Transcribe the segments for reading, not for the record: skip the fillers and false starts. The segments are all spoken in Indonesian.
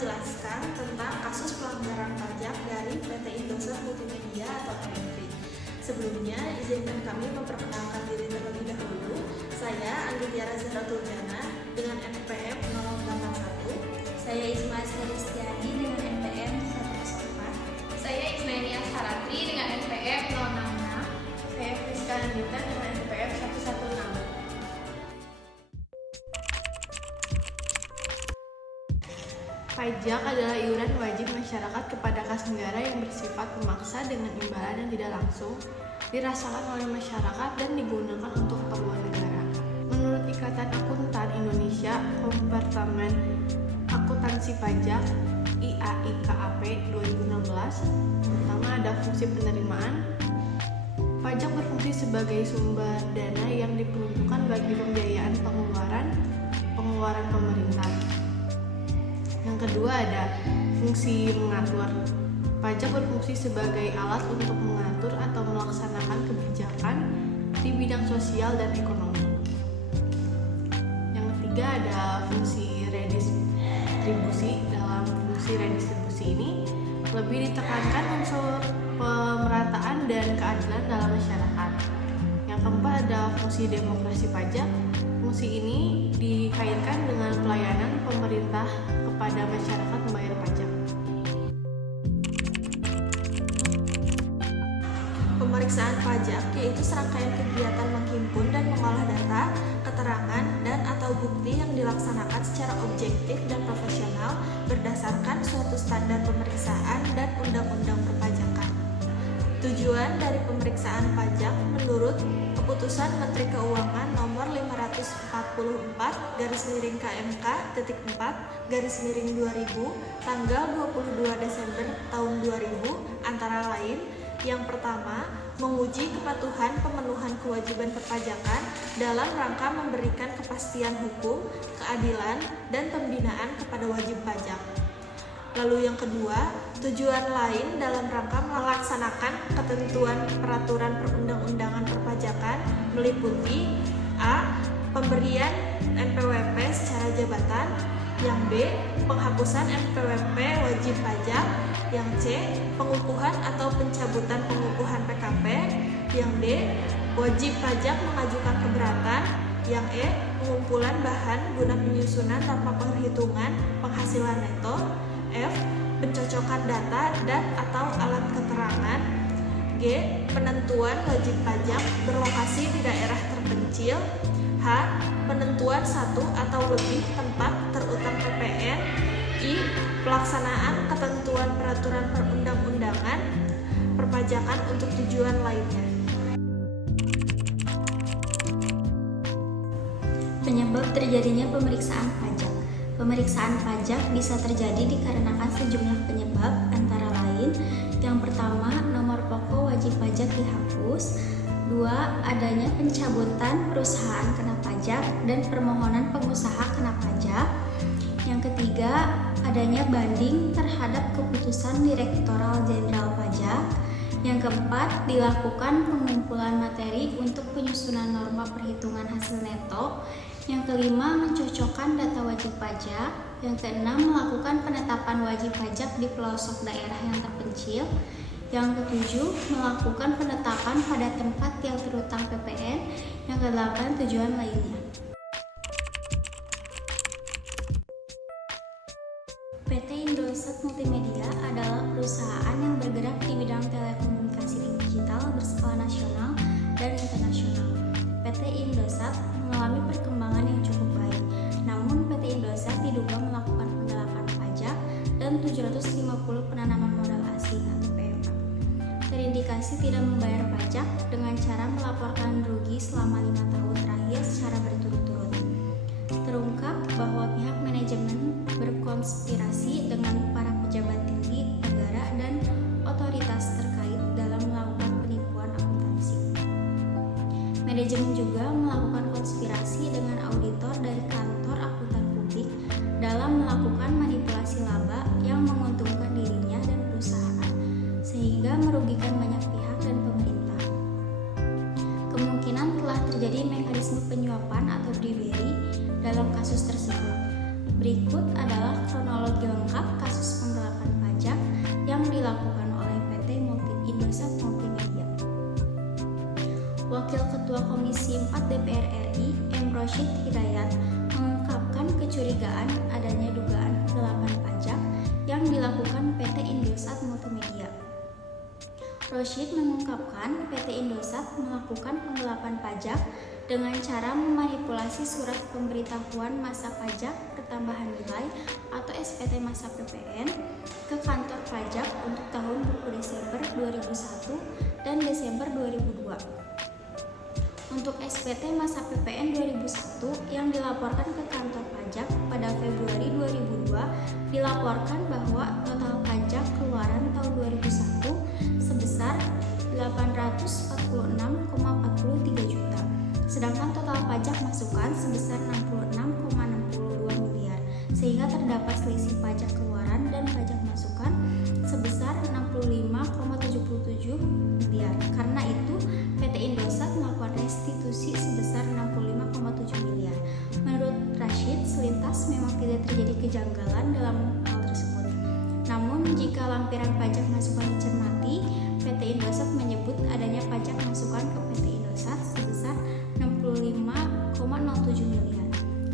menjelaskan tentang kasus pelanggaran pajak dari PT Indosat Multimedia atau MNP. Sebelumnya, izinkan kami memperkenalkan diri terlebih dahulu. Saya Anggitiara Zahratul Jana dengan NPM 081. Saya Ismail Kristiani dengan NPM 104. Saya Ismailia Saratri dengan NPM 066. Saya Friska Nandita dengan NPM 116. Pajak adalah iuran wajib masyarakat kepada kas negara yang bersifat memaksa dengan imbalan yang tidak langsung dirasakan oleh masyarakat dan digunakan untuk keperluan negara. Menurut Ikatan Akuntan Indonesia, Kompartemen Akuntansi Pajak IAIKAP 2016, pertama ada fungsi penerimaan. Pajak berfungsi sebagai sumber dana yang diperuntukkan bagi pembiayaan pengeluaran pemerintah. Yang kedua ada fungsi mengatur. Pajak berfungsi sebagai alat untuk mengatur atau melaksanakan kebijakan di bidang sosial dan ekonomi. Yang ketiga ada fungsi redistribusi. Dalam fungsi redistribusi ini lebih ditekankan unsur pemerataan dan keadilan dalam masyarakat. Yang keempat ada fungsi demokrasi pajak. Fungsi ini dikaitkan dengan pelayanan pemerintah kepada masyarakat membayar pajak. Pemeriksaan pajak yaitu serangkaian kegiatan menghimpun dan mengolah data, keterangan, dan atau bukti yang dilaksanakan secara objektif dan profesional berdasarkan suatu standar pemeriksaan dan undang-undang perpajakan. Tujuan dari pemeriksaan pajak menurut Keputusan Menteri Keuangan Nomor 544/KMK.4/2000 tanggal 22 Desember tahun 2000 antara lain: yang pertama, menguji kepatuhan pemenuhan kewajiban perpajakan dalam rangka memberikan kepastian hukum, keadilan, dan pembinaan kepada wajib pajak. Lalu yang kedua, tujuan lain dalam rangka melaksanakan ketentuan peraturan perundang-undangan perpajakan meliputi A. Pemberian NPWP secara jabatan, yang B. Penghapusan NPWP wajib pajak, yang C. Pengukuhan atau pencabutan pengukuhan PKP, yang D. Wajib pajak mengajukan keberatan, yang E. Pengumpulan bahan guna penyusunan tanpa perhitungan penghasilan neto, F. Pencocokan data dan atau alat keterangan, G. Penentuan wajib pajak berlokasi di daerah terpencil, H. Penentuan satu atau lebih tempat terutang PPN, I. Pelaksanaan ketentuan peraturan perundang-undangan perpajakan untuk tujuan lainnya. Penyebab terjadinya pemeriksaan pajak. Pemeriksaan pajak bisa terjadi dikarenakan sejumlah penyebab, antara lain: yang pertama, nomor pokok wajib pajak dihapus; 2. Adanya pencabutan perusahaan kena pajak dan permohonan pengusaha kena pajak; yang ketiga, adanya banding terhadap keputusan Direktorat Jenderal Pajak; yang keempat, dilakukan pengumpulan materi untuk penyusunan norma perhitungan hasil neto; yang kelima, mencocokkan data wajib pajak; yang keenam, melakukan penetapan wajib pajak di pelosok daerah yang terpencil; yang ketujuh, melakukan penetapan pada tempat yang terutang PPN; yang kedelapan, tujuan lainnya. PT Indosat Multimedia adalah perusahaan yang bergerak di bidang telekomunikasi digital berskala nasional dan internasional. PT Indosat mengalami perkembangan yang cukup baik, namun PT Indosat diduga melakukan penggelapan pajak dan 750 penanaman modal asing atau PMA. Terindikasi tidak membayar pajak dengan cara melaporkan rugi selama 5 tahun terakhir secara berturut-turut. Terungkap bahwa pihak manajemen berkonspirasi dengan para pejabat tinggi negara dan otoritas terkait dalam melakukan penipuan akuntansi. Manajemen juga melakukan konspirasi dengan auditor dari kantor akuntan publik dalam melakukan manipulasi laba yang menguntungkan dirinya dan perusahaan, sehingga merugikan banyak pihak dan pemerintah. Kemungkinan telah terjadi mekanisme penyuapan atau bribery dalam kasus tersebut. Berikut adalah adalah kronologi lengkap kasus penggelapan pajak yang dilakukan oleh PT Indosat Multimedia. Wakil Ketua Komisi 4 DPR RI, M. Rosyid Hidayat, mengungkapkan kecurigaan adanya dugaan penggelapan pajak yang dilakukan PT Indosat Multimedia. Rosyid mengungkapkan PT Indosat melakukan penggelapan pajak dengan cara memanipulasi surat pemberitahuan masa pajak pertambahan nilai atau SPT masa PPN ke kantor pajak untuk tahun buku Desember 2001 dan Desember 2002. Untuk SPT masa PPN 2001 yang dilaporkan ke kantor pajak pada Februari 2002 dilaporkan bahwa total pajak keluaran tahun 2001 sebesar 846,43 juta. Sedangkan total pajak masukan sebesar 66,62 miliar, sehingga terdapat selisih pajak keluaran dan pajak masukan sebesar 65,77 miliar. Karena itu, PT Indosat melakukan restitusi sebesar 65,7 miliar. Menurut Rashid, selintas memang tidak terjadi kejanggalan dalam hal tersebut. Namun, jika lampiran pajak masukan dicermati, PT Indosat menyebut adanya pajak masukan ke PT Indosat sebesar 65,07 miliar.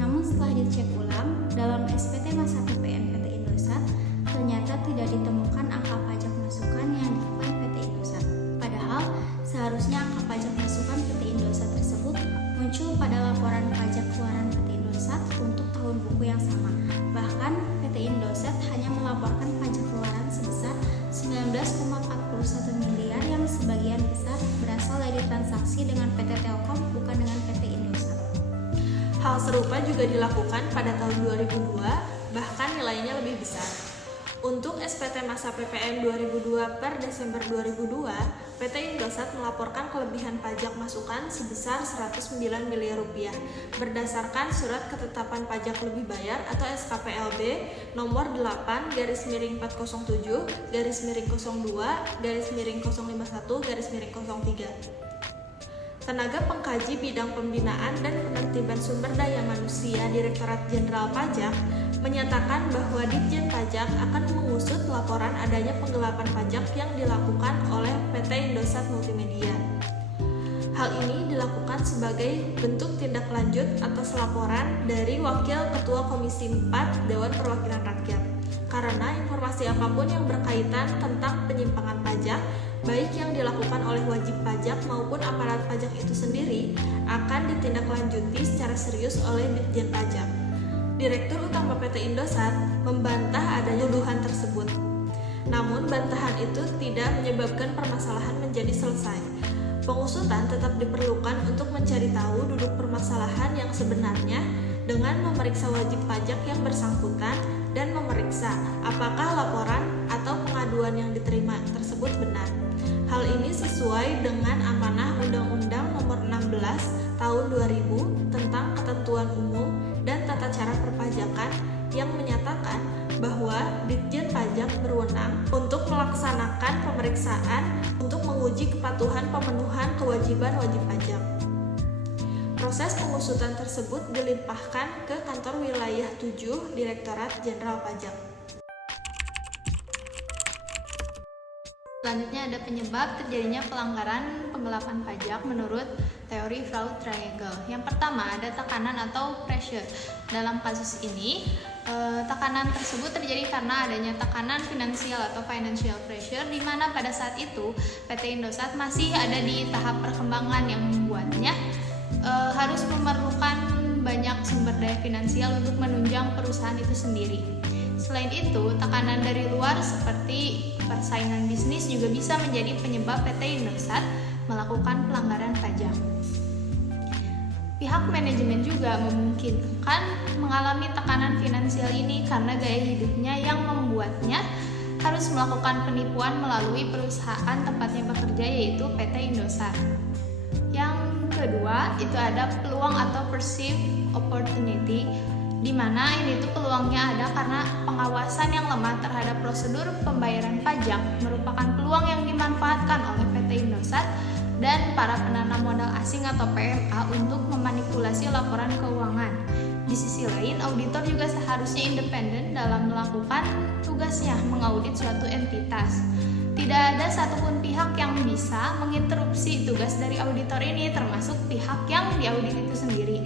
Namun setelah dicek ulang, dalam SPT masa PPN PT Indosat ternyata tidak ditemukan angka pajak masukan yang diklaim PT Indosat. Padahal seharusnya angka pajak masukan PT Indosat tersebut muncul pada laporan pajak keluaran PT Indosat untuk tahun buku yang sama. Bahkan PT Indosat hanya melaporkan pajak keluaran sebesar 19,41 miliar yang sebagian besar berasal dari transaksi dengan PT Telkom bukan dengan PT Indosat. Hal serupa juga dilakukan pada tahun 2002, bahkan nilainya lebih besar. Untuk SPT masa PPN 2002 per Desember 2002, PT Indosat melaporkan kelebihan pajak masukan sebesar 109 miliar rupiah berdasarkan Surat Ketetapan Pajak Lebih Bayar atau SKPLB nomor 8-02-02-051-03. Tenaga pengkaji bidang pembinaan dan penertiban sumber daya manusia Direktorat Jenderal Pajak menyatakan bahwa Ditjen Pajak akan mengusut laporan adanya penggelapan pajak yang dilakukan oleh PT Indosat Multimedia. Hal ini dilakukan sebagai bentuk tindak lanjut atas laporan dari Wakil Ketua Komisi 4 Dewan Perwakilan Rakyat. Karena informasi apapun yang berkaitan tentang penyimpangan pajak, baik yang dilakukan oleh wajib pajak maupun aparat pajak itu sendiri, akan ditindaklanjuti secara serius oleh Ditjen Pajak. Direktur Utama PT Indosat membantah adanya tuduhan tersebut. Namun bantahan itu tidak menyebabkan permasalahan menjadi selesai. Pengusutan tetap diperlukan untuk mencari tahu duduk permasalahan yang sebenarnya dengan memeriksa wajib pajak yang bersangkutan dan memeriksa apakah laporan atau pengaduan yang diterima tersebut benar. Hal ini sesuai dengan amanah Undang-Undang Nomor 16 Tahun 2000 tentang Ketentuan Umum dan Tata Cara Perpajakan yang menyatakan bahwa Ditjen Pajak berwenang untuk melaksanakan pemeriksaan untuk menguji kepatuhan pemenuhan kewajiban wajib pajak. Proses pengusutan tersebut dilimpahkan ke Kantor Wilayah 7 Direktorat Jenderal Pajak. Selanjutnya ada penyebab terjadinya pelanggaran penggelapan pajak menurut teori fraud triangle. Yang pertama ada tekanan atau pressure. Dalam kasus ini, tekanan tersebut terjadi karena adanya tekanan finansial atau financial pressure, di mana pada saat itu PT Indosat masih ada di tahap perkembangan yang membuatnya harus memerlukan banyak sumber daya finansial untuk menunjang perusahaan itu sendiri. Selain itu, tekanan dari luar seperti persaingan bisnis juga bisa menjadi penyebab PT Indosat melakukan pelanggaran pajak. Pihak manajemen juga memungkinkan mengalami tekanan finansial ini karena gaya hidupnya yang membuatnya harus melakukan penipuan melalui perusahaan tempatnya bekerja, yaitu PT Indosat. Yang kedua, itu ada peluang atau perceived opportunity, di mana ini tuh peluangnya ada karena pengawasan yang lemah terhadap prosedur pembayaran pajak merupakan peluang yang dimanfaatkan oleh PT Indosat dan para penanam modal asing atau PMA untuk memanipulasi laporan keuangan. Di sisi lain, auditor juga seharusnya independen dalam melakukan tugasnya mengaudit suatu entitas. Tidak ada satupun pihak yang bisa menginterupsi tugas dari auditor ini, termasuk pihak yang diaudit itu sendiri.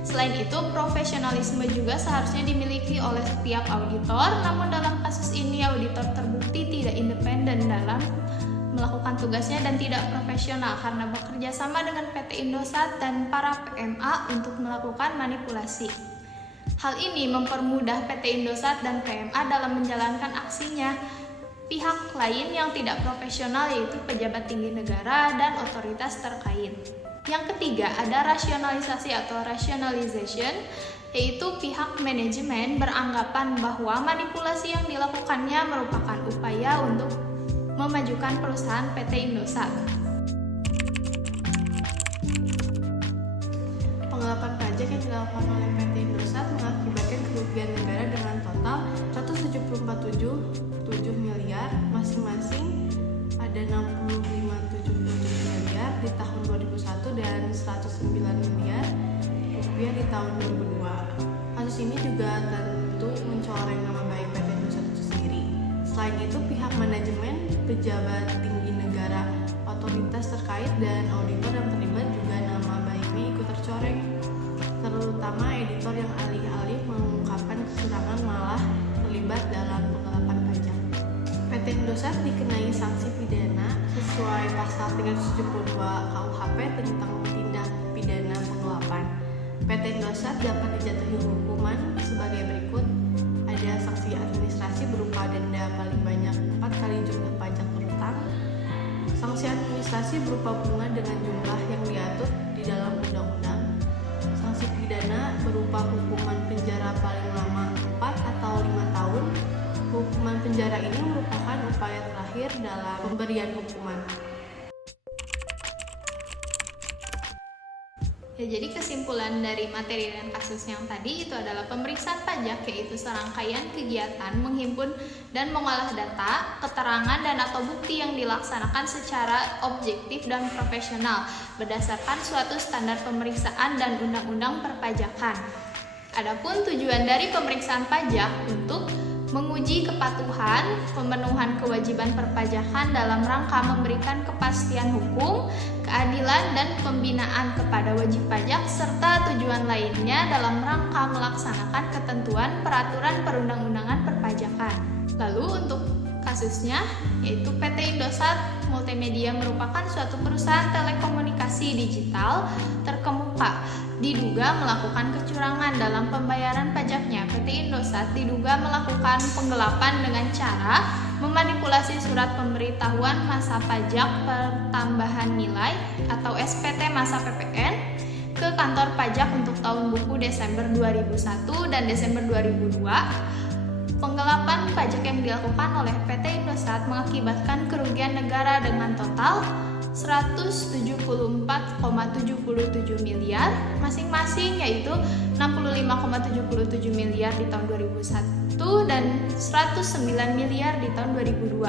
Selain itu, profesionalisme juga seharusnya dimiliki oleh setiap auditor, namun dalam kasus ini auditor terbukti tidak independen dalam melakukan tugasnya dan tidak profesional karena bekerja sama dengan PT Indosat dan para PMA untuk melakukan manipulasi. Hal ini mempermudah PT Indosat dan PMA dalam menjalankan aksinya. Pihak lain yang tidak profesional yaitu pejabat tinggi negara dan otoritas terkait. Yang ketiga, ada rasionalisasi atau rationalization, yaitu pihak manajemen beranggapan bahwa manipulasi yang dilakukannya merupakan upaya untuk memajukan perusahaan PT Indosat. Penggelapan pajak yang dilakukan oleh PT Indosat mengakibatkan kerugian negara dengan total 174,7 miliar, masing-masing ada 65,77 miliar di tahun 2001 dan 109 miliar rupiah di tahun 2002. Kasus ini juga tentu mencoreng nama baik PT Indosat itu sendiri. Selain itu, pihak manajemen, pejabat tinggi negara, otoritas terkait, dan auditor yang terlibat juga nama baiknya ikut tercoreng. Terutama editor yang alih-alih mengungkapkan kecurangan malah terlibat dalam penggelapan pajak. PT Indosat dikenai sanksi pidana sesuai pasal 372 KUHP tentang tindak pidana penggelapan. PT Indosat dapat dijatuhi hukuman sebagai berikut. Ada sanksi administrasi berupa denda paling banyak 4 kali jumlah pajak berutang. Sanksi administrasi berupa bunga dengan jumlah yang diatur di dalam undang-undang. Sanksi pidana berupa hukuman penjara paling lama 4 atau 5 tahun. Hukuman penjara ini merupakan upaya terakhir dalam pemberian hukuman. Ya, jadi kesimpulan dari materi dan kasus yang tadi itu adalah pemeriksaan pajak, yaitu serangkaian kegiatan menghimpun dan mengolah data, keterangan dan atau bukti yang dilaksanakan secara objektif dan profesional berdasarkan suatu standar pemeriksaan dan undang-undang perpajakan. Adapun tujuan dari pemeriksaan pajak untuk menguji kepatuhan, pemenuhan kewajiban perpajakan dalam rangka memberikan kepastian hukum, keadilan, dan pembinaan kepada wajib pajak, serta tujuan lainnya dalam rangka melaksanakan ketentuan peraturan perundang-undangan perpajakan. Lalu untuk kasusnya, yaitu PT Indosat Multimedia merupakan suatu perusahaan telekomunikasi digital terkemuka diduga melakukan kecurangan dalam pembayaran pajaknya. PT Indosat diduga melakukan penggelapan dengan cara memanipulasi surat pemberitahuan masa pajak pertambahan nilai atau SPT masa PPN ke kantor pajak untuk tahun buku Desember 2001 dan Desember 2002. Penggelapan pajak yang dilakukan oleh PT Indosat mengakibatkan kerugian negara dengan total 174,77 miliar masing-masing, yaitu 65,77 miliar di tahun 2001 dan 109 miliar di tahun 2002.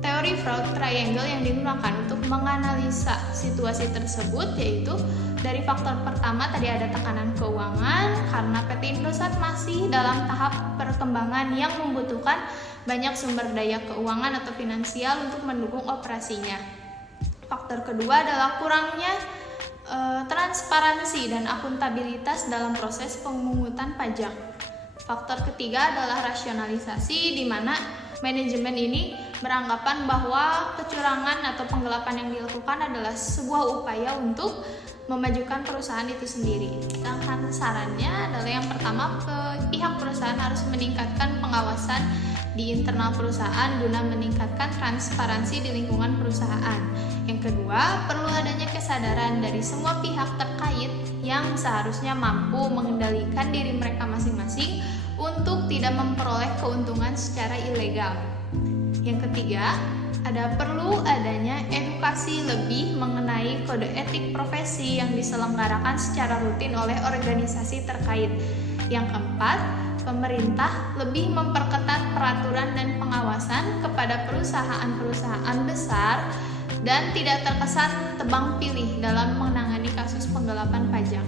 Teori fraud triangle yang digunakan untuk menganalisa situasi tersebut yaitu dari faktor pertama tadi ada tekanan keuangan karena PT Indosat masih dalam tahap perkembangan yang membutuhkan banyak sumber daya keuangan atau finansial untuk mendukung operasinya. Faktor kedua adalah kurangnya transparansi dan akuntabilitas dalam proses pemungutan pajak. Faktor ketiga adalah rasionalisasi, di mana manajemen ini beranggapan bahwa kecurangan atau penggelapan yang dilakukan adalah sebuah upaya untuk memajukan perusahaan itu sendiri. Sedangkan sarannya adalah yang pertama, pihak perusahaan harus meningkatkan pengawasan di internal perusahaan guna meningkatkan transparansi di lingkungan perusahaan. Yang kedua, perlu adanya kesadaran dari semua pihak terkait yang seharusnya mampu mengendalikan diri mereka masing-masing untuk tidak memperoleh keuntungan secara ilegal. Yang ketiga, perlu adanya edukasi lebih mengenai kode etik profesi yang diselenggarakan secara rutin oleh organisasi terkait. Yang keempat, pemerintah lebih memperketat peraturan dan pengawasan kepada perusahaan-perusahaan besar dan tidak terkesan tebang pilih dalam menangani kasus penggelapan pajak.